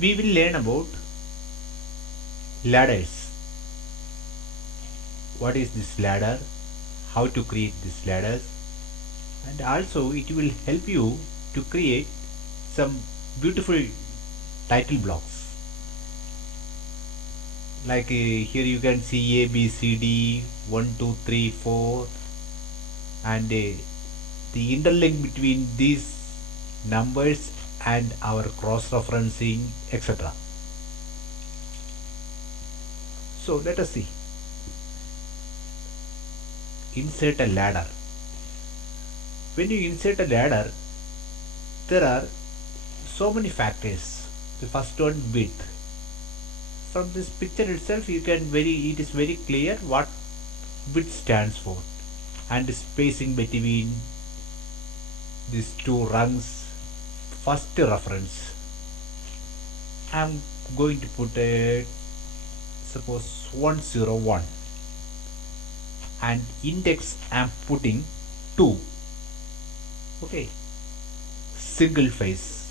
we will learn about ladders. What is this ladder? How to create these ladders? And also it will help you to create some beautiful title blocks. Like here you can see A, B, C, D, 1, 2, 3, 4, and the interlink between these numbers and our cross referencing, etc. So let us see. Insert a ladder. When you insert a ladder, there are so many factors. The first one, width. From this picture itself it is very clear what width stands for, and the spacing between these two rungs. First reference, I'm going to put a suppose 101, and index I'm putting 2. Okay, single phase,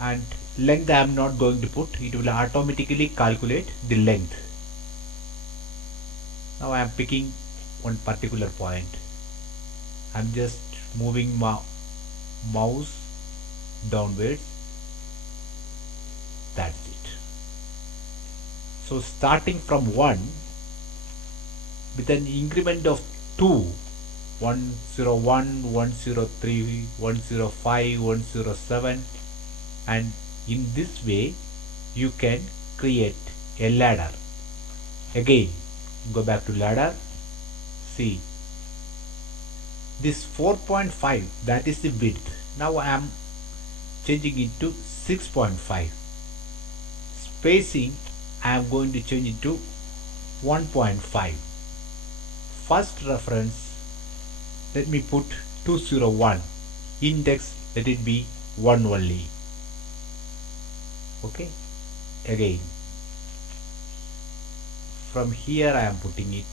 and length I am not going to put, it will automatically calculate the length. Now I am picking one particular point. I'm just moving my mouse downwards. That's it. So starting from 1 with an increment of 2, 101, 103, 105, 107, and in this way you can create a ladder. Again, go back to ladder. See, this 4.5, that is the width. Now I am changing it to 6.5. Spacing I am going to change it to 1.5. First reference, let me put 201. Index, let it be 1 only. Okay, again from here I am putting it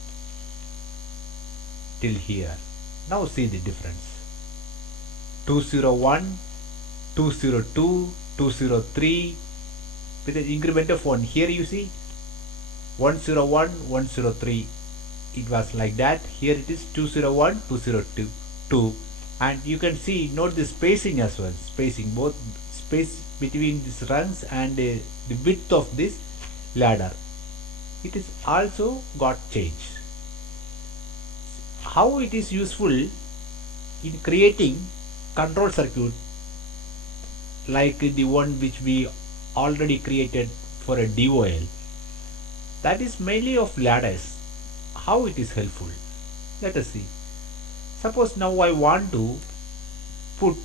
till here. Now see the difference. 201, 202, 203 with an increment of 1. Here you see 101, 103. It was like that. Here it is 201, 202, 2. And you can see, note the spacing as well. Spacing, both space between these rungs and the width of this ladder. It is also got changed. How it is useful in creating control circuit like the one which we already created for a DOL. That is mainly of ladders. How it is helpful? Let us see. Suppose now I want to put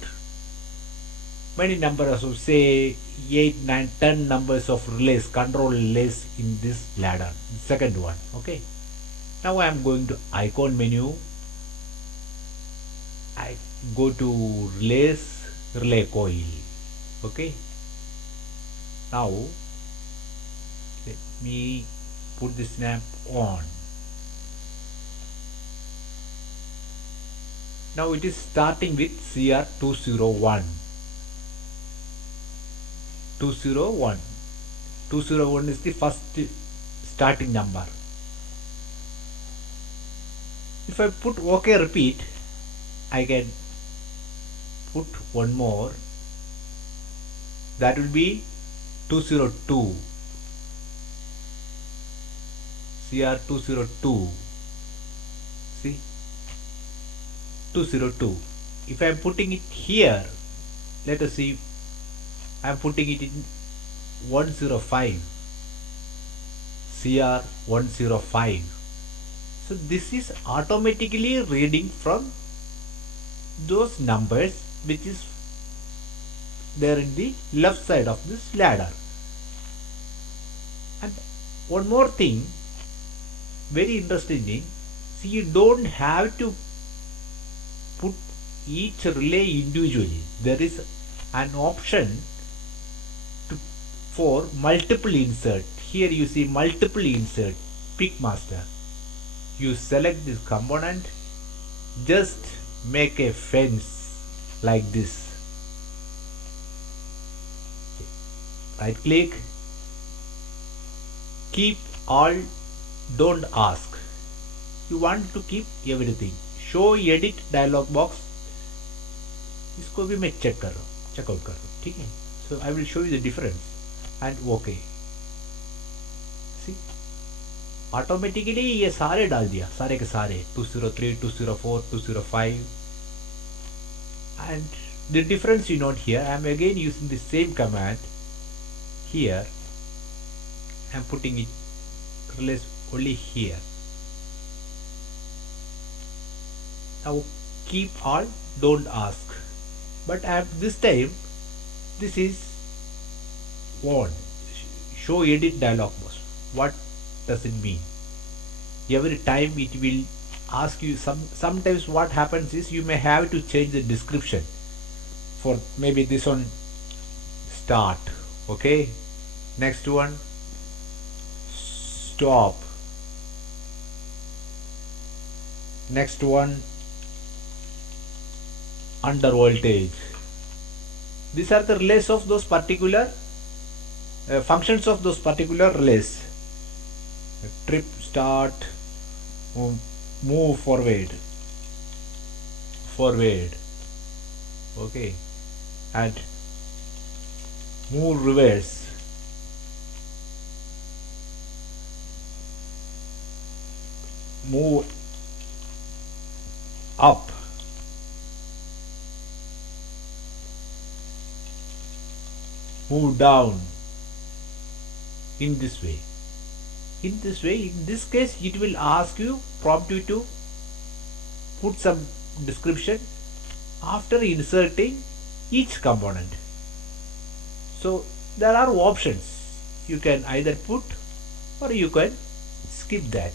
many numbers of say 8, 9, 10 numbers of relays, control relays in this ladder. Second one. Okay. Now I am going to icon menu. I go to relays, relay coil. Okay. Now let me put the snap on. Now it is starting with CR201. 201. 201 is the first starting number. If I put OK repeat, I can put one more. That will be 202. CR202. See? 202. If I am putting it here, let us see, I am putting it in 105. CR105. So this is automatically reading from those numbers which is there in the left side of this ladder. And one more thing, very interesting thing, see, you don't have to put each relay individually. There is an option for multiple insert. Here you see multiple insert, pick master. You select this component, just make a fence like this. right click, keep all, don't ask. You want to keep everything. show edit dialog box, इसको भी मैं check कर रहा हूँ, checkout कर रहा हूँ, ठीक है. So I will show you the difference and okay. See automatically ये सारे डाल दिया, सारे के सारे 203, 204, 205. And the difference you note here, I am again using the same command here. I am putting it relays only here. Now keep all, don't ask. But at this time, this is on. Show edit dialog box. What does it mean? Every time it will ask you, sometimes what happens is you may have to change the description. For maybe this one, start. Okay. Next one, stop. Next one, under voltage. These are the relays of those particular functions of those particular relays. Trip, start, move forward, okay, and move reverse, move up, move down. In this way, in this case it will ask you, prompt you to put some description after inserting each component. So there are options, you can either put or you can skip that.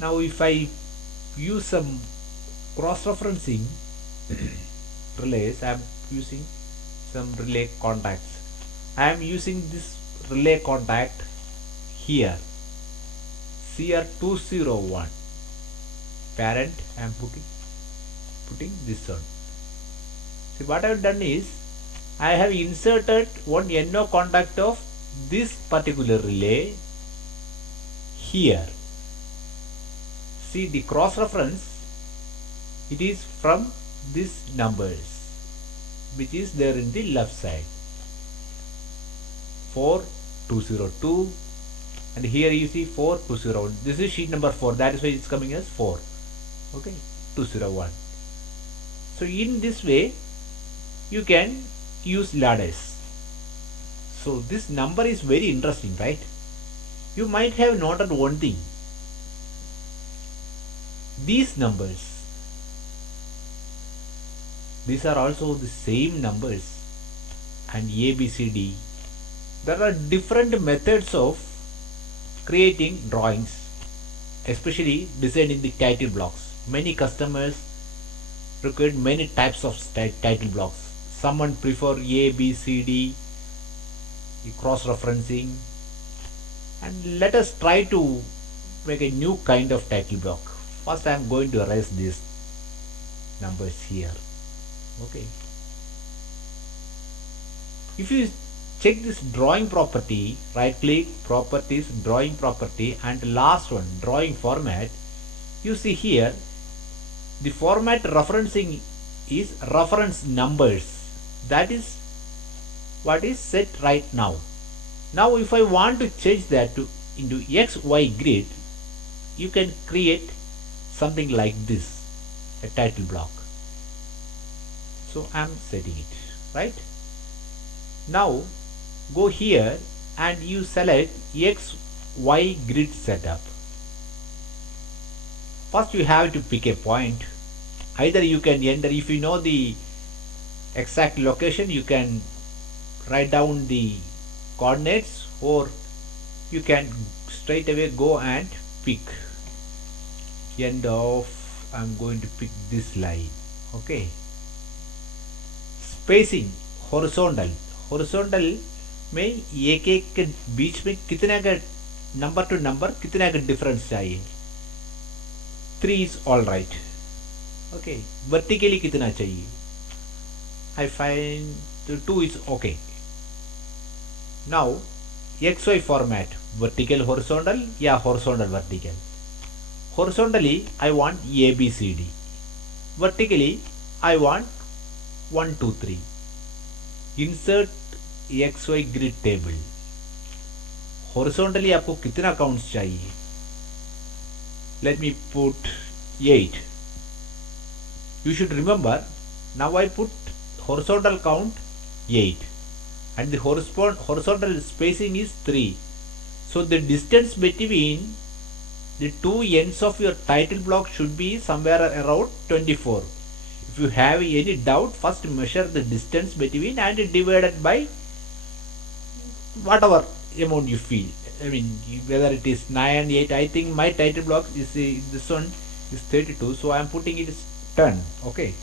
Now if I use some cross-referencing relays, I am using some relay contacts. I am using this relay contact here, CR201 parent. I am putting this one. See, what I have done is I have inserted one NO contact of this particular relay here. See the cross reference, it is from these numbers which is there in the left side, 4202, and here you see 4201. This is sheet number 4, that is why it's coming as 4. Okay, 201. So in this way you can use ladders. So this number is very interesting, right? You might have noted one thing, these numbers, these are also the same numbers, and ABCD. There are different methods of creating drawings, especially designing the title blocks. Many customers require many types of title blocks. Someone prefer A, B, C, D, cross-referencing, and let us try to make a new kind of title block. First I am going to erase these numbers here. Okay. If you check this drawing property, right click, properties, drawing property, and last one, drawing format, you see here the format referencing is reference numbers. That is what is set right now. Now if I want to change that to into XY grid, you can create something like this, a title block. So I am setting it, right? Now go here and you select XY grid setup. First you have to pick a point. Either you can enter, if you know the exact location, you can write down the coordinates, or you can straight away go and pick end of, I'm going to pick this line. Okay. Spacing horizontal में एक एक के बीच में कितना का number two number कितना का difference चाहिए. 3 is all right. Okay. Vertically कितना चाहिए? I find 2 is okay. Now XY format, vertical horizontal, yeah, horizontal vertical. Horizontally I want ABCD. Vertically I want 1 2 3. Insert XY grid table. Horizontally आपको कितना counts चाहिए? Let me put 8. You should remember, now I put horizontal count 8 and the horizontal spacing is 3. So the distance between the two ends of your title block should be somewhere around 24. If you have any doubt, first measure the distance between and divide it by whatever amount you feel. I mean, whether it is 9, 8, I think my title block is this one is 32, so I am putting it as 10. Okay,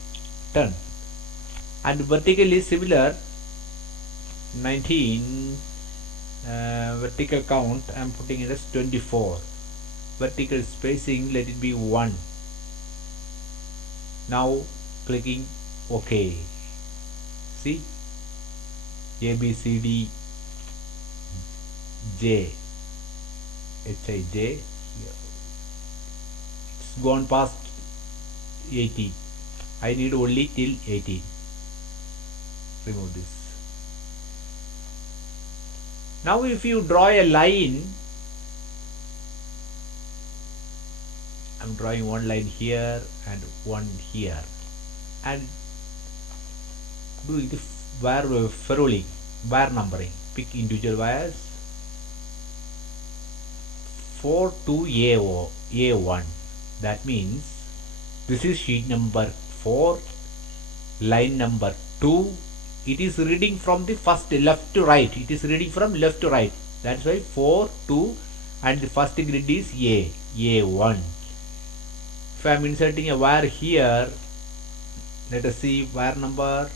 10. And vertical is similar, 19. Vertical count I am putting it as 24. Vertical spacing, let it be 1. Now clicking OK. See, A B C D J H I J. It's gone past 80. I need only till 80. Remove this. Now if you draw a line, I'm drawing one line here and one here, and doing the wire furrowing, wire numbering. Pick individual wires. 4 to A1. That means this is sheet number 4, line number 2. It is reading from the first left to right. It is reading from left to right. That's why 4, 2, and the first grid is A1. If I am inserting a wire here, let us see wire number.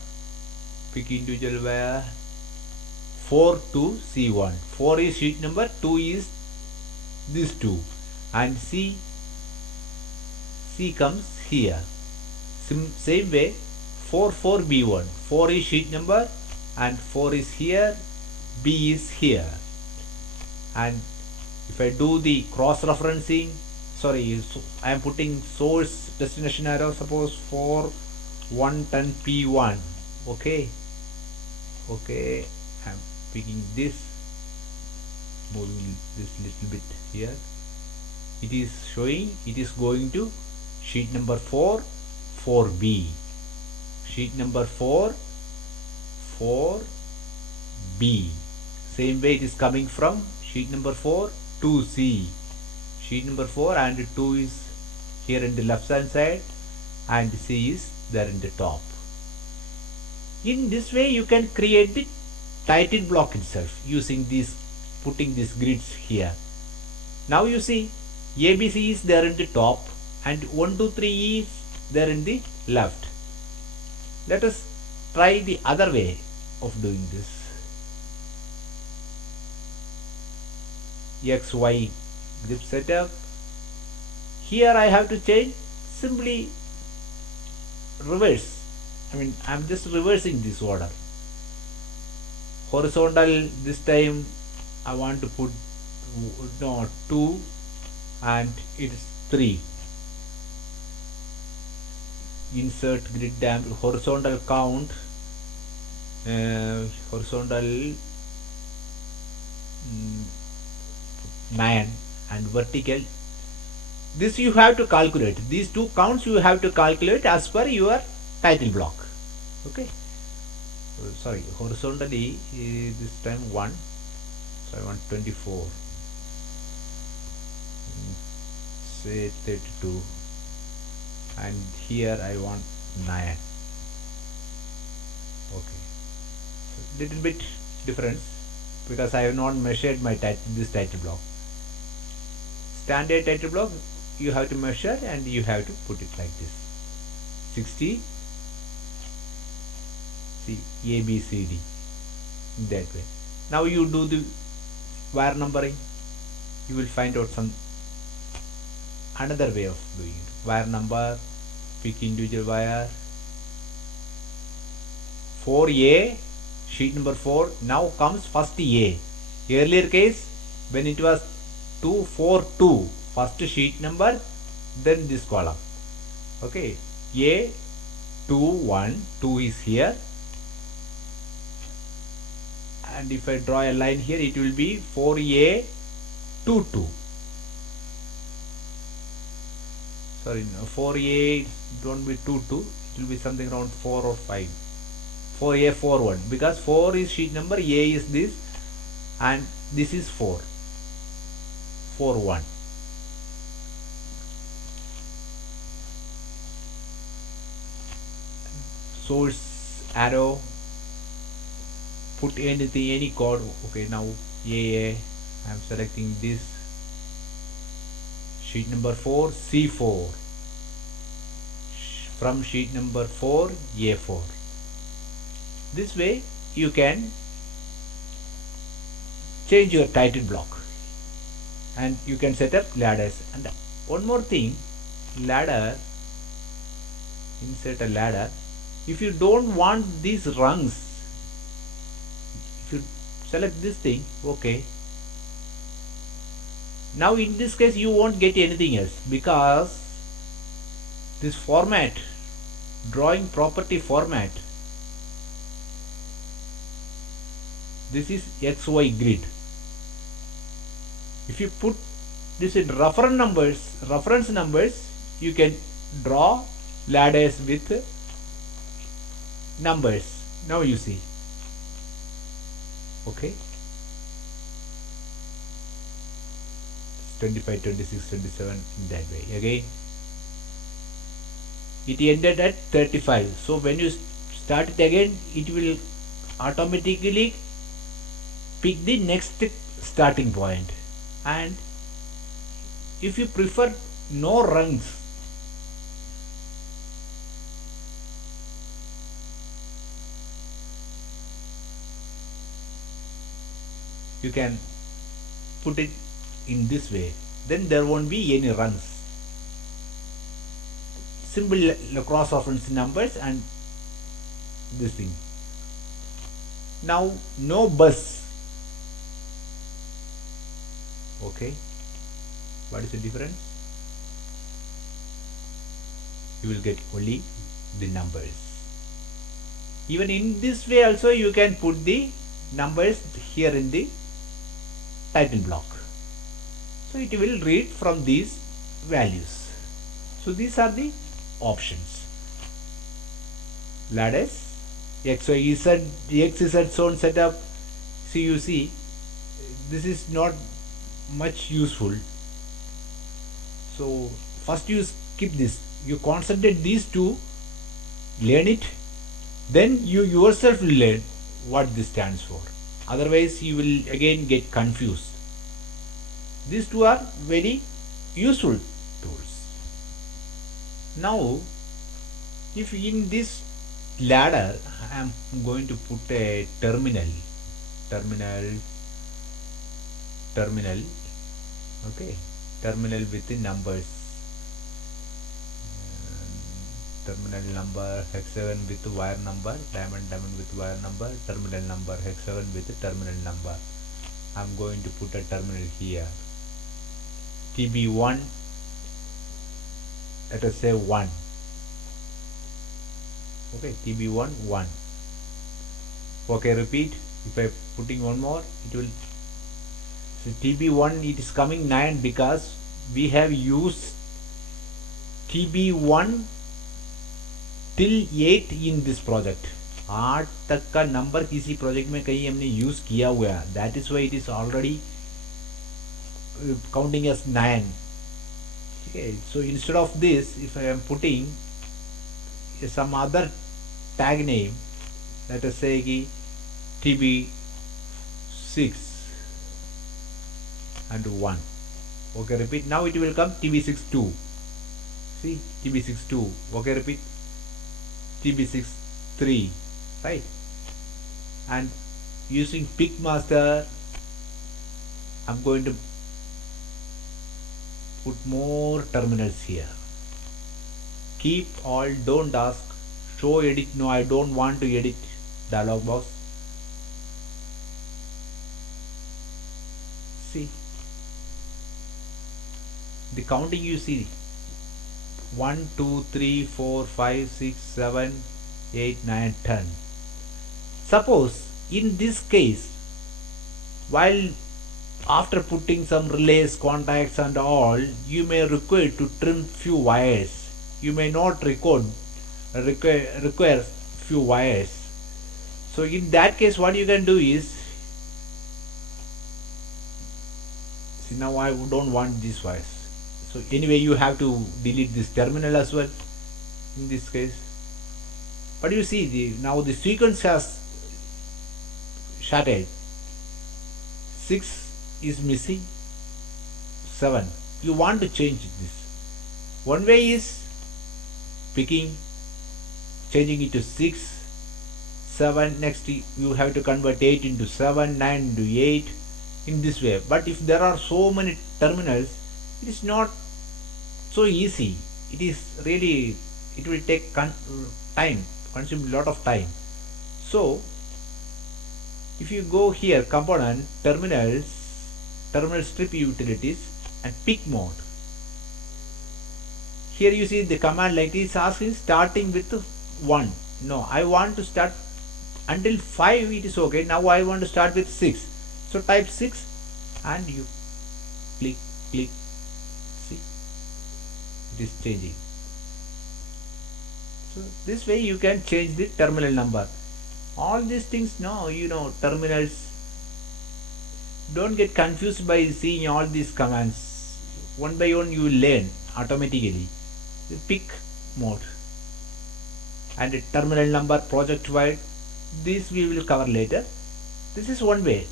Pick individual wire. 4 to C1. 4 is sheet number, 2 is these two, and C comes here. Same way, 4 B1. 4 is sheet number and 4 is here, B is here. And if I do the cross referencing, sorry, so I am putting source destination arrow, suppose 4 110 P1. Okay, I am picking this, moving this little bit here. It is showing it is going to sheet number 4 4B. Sheet number 4 4B. Same way it is coming from sheet number 4 2C. Sheet number 4 and 2 is here in the left hand side and C is there in the top. In this way you can create the title block itself using these, putting these grids here. Now you see ABC is there in the top and 1 2 3 is there in the left. Let us try the other way of doing this. XY grip setup. Here I have to change, simply reverse. I mean, I'm just reversing this order. Horizontal, this time I want to put 2 and it is 3. Insert grid damp, horizontal count, horizontal 9 and vertical. This you have to calculate. These two counts you have to calculate as per your title block. Okay. Sorry, horizontally this time 1. So I want 24. Say 32. And here I want 9. Okay. So little bit difference because I have not measured my this title block. Standard title block you have to measure and you have to put it like this. 60. See, A B C D that way. Now you do the wire numbering. You will find out some another way of doing it. Wire number, pick individual wire. 4A sheet number 4. Now comes first A. Earlier case, when it was 242, first sheet number, then this column. Okay, A 2 1 2 is here, and if I draw a line here, it will be 4A 2 2. Sorry, no, 4A don't be 2 2, it will be something around 4 or 5. 4A 4 1, because 4 is sheet number, A is this, and this is 4 4 1. Source arrow, put anything, any code. Okay, now AA, I'm selecting this sheet number 4 C4, from sheet number 4 A4. This way you can change your title block, and you can set up ladders. And one more thing, ladder, insert a ladder. If you don't want these rungs, if you select this thing, okay, now in this case you won't get anything else, because this format, drawing property format, this is XY grid. If you put this in reference numbers, you can draw ladders with numbers. Now you see. Okay, 25 26 27, in that way. Again, it ended at 35, so when you start it again, it will automatically pick the next starting point. And if you prefer no rungs, you can put it in this way, then there won't be any rungs. Simple cross reference numbers and this thing. Now no bus. Okay, what is the difference? You will get only the numbers. Even in this way also you can put the numbers here in the title block, so it will read from these values. So these are the options. Ladders, X, Y, Z, X, Z zone setup. So you see, this is not much useful. So first you skip this, you concentrate these two, learn it, then you yourself will learn what this stands for. Otherwise you will again get confused. These two are very useful tools. Now if in this ladder I am going to put a terminal, okay, terminal with the numbers, terminal number, hexagon with wire number, diamond with wire number, terminal number, hexagon with the terminal number. I'm going to put a terminal here, TB1, let us say 1. Okay, TB1 1. Okay, repeat. If I putting one more, it will, so TB1 it is coming 9 because we have used TB1 till 8 in this project. 8 तक का number किसी project में कहीं हमने use किया हुआ है, that is why it is already counting as 9. Okay, so instead of this, if I am putting some other tag name, let us say TB6 and 1. Okay, repeat. Now it will come TB6 2. See, TB6 2. Okay, repeat. TB6 3, right? And using pick master, I'm going to put more terminals here. Keep all, don't ask, show edit, no I don't want to edit dialog box. See the counting, you see 1 2 3 4 5 6 7 8 9 10. Suppose in this case, while after putting some relays, contacts and all, you may require to trim few wires. You may not require few wires. So in that case, what you can do is, see, now I don't want these wires. So anyway, you have to delete this terminal as well in this case. But you see, now the sequence has shattered. 6 is missing, 7. You want to change this. One way is changing it to 6, 7. Next you have to convert 8 into 7, 9 into 8, in this way. But if there are so many terminals, it is not so easy. It is really, it will take time, consume a lot of time. So if you go here, component, terminal strip utilities and pick mode. Here you see the command like this asking starting with 1. No, I want to start until 5, it is okay. Now I want to start with 6. So type 6 and you click, see, it is changing. So this way you can change the terminal number. All these things, no, terminals, don't get confused by seeing all these commands. One by one you will learn automatically. The pick mode and the terminal number, project wide, this we will cover later. This is one way.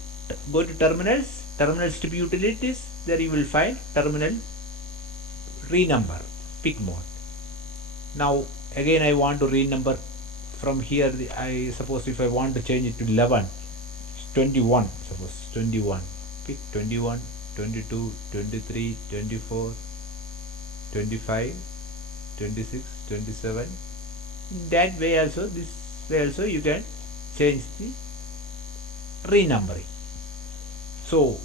Go to terminals, terminal strip utilities, there you will find terminal renumber, pick mode. Now again I want to renumber from here. I suppose if I want to change it to 11, 21, suppose 21, pick 21, 22, 23, 24, 25, 26, 27. In that way also, this way also you can change the renumbering. So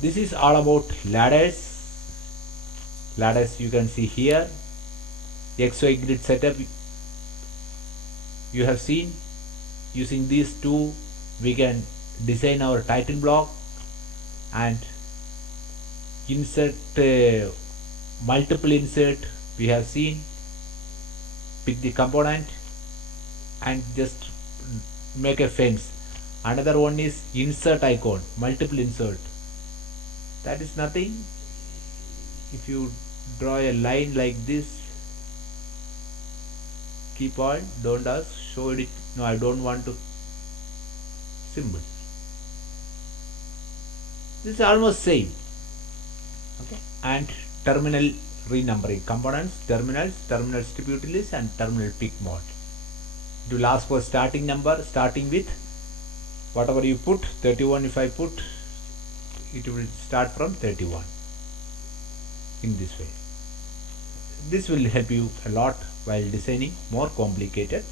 this is all about ladders. Ladders you can see here. XY grid setup you have seen. Using these two we can design our title block and insert multiple insert we have seen. Pick the component and just make a fence. Another one is insert icon, multiple insert. That is nothing. If you draw a line like this, keep on, don't ask, show it. No, I don't want to. Symbol. This is almost same. Okay. And terminal renumbering, components, terminals, terminal strip utilities and terminal pick mode. It will ask for starting number, starting with whatever you put. 31 if I put, it will start from 31 in this way. This will help you a lot while designing more complicated